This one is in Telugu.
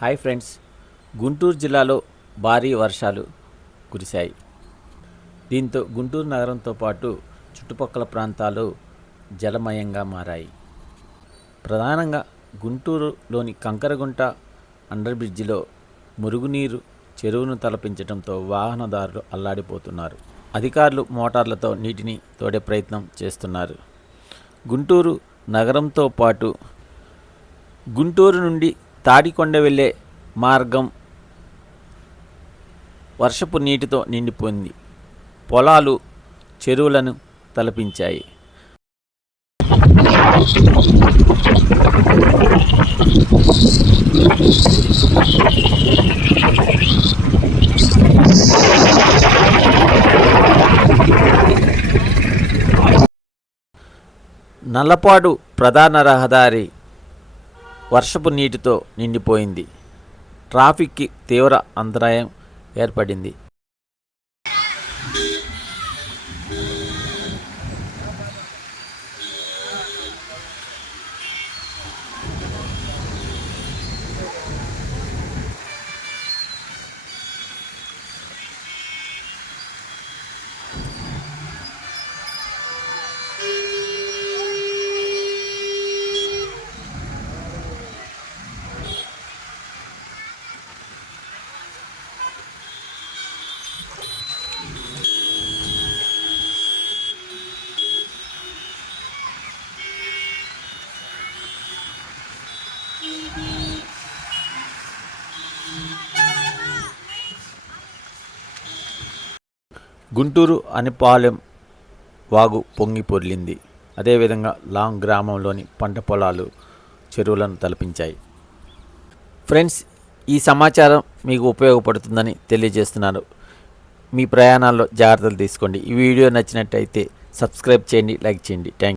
Hi friends. గుంటూరు జిల్లాలో భారీ వర్షాలు కురిశాయి. దీంతో గుంటూరు నగరంతో పాటు చుట్టుపక్కల ప్రాంతాలు జలమయంగా మారాయి. ప్రధానంగా గుంటూరులోని కంకరగుంట అండర్ బ్రిడ్జిలో మురుగునీరు చెరువును తలపించడంతో వాహనదారులు అల్లాడిపోతున్నారు. అధికారులు మోటార్లతో నీటిని తోడే ప్రయత్నం చేస్తున్నారు. గుంటూరు నగరంతో పాటు గుంటూరు నుండి తాడికొండ వెళ్ళే మార్గం వర్షపు నీటితో నిండిపోయింది. పొలాలు చెరువులను తలపించాయి. నల్లపాడు ప్రధాన రహదారి వర్షపు నీటితో నిండిపోయింది. ట్రాఫిక్కి తీవ్ర అంతరాయం ఏర్పడింది. గుంటూరు అనిపాలెం వాగు పొంగి పొర్లింది. అదేవిధంగా లాంగ్ గ్రామంలోని పంట పొలాలు చెరువులను తలపించాయి. ఫ్రెండ్స్ ఈ సమాచారం మీకు ఉపయోగపడుతుందని తెలియజేస్తున్నారు మీ ప్రయాణాల్లో జాగ్రత్తలు తీసుకోండి. ఈ వీడియో నచ్చినట్టయితే సబ్స్క్రైబ్ చేయండి లైక్ చేయండి. థ్యాంక్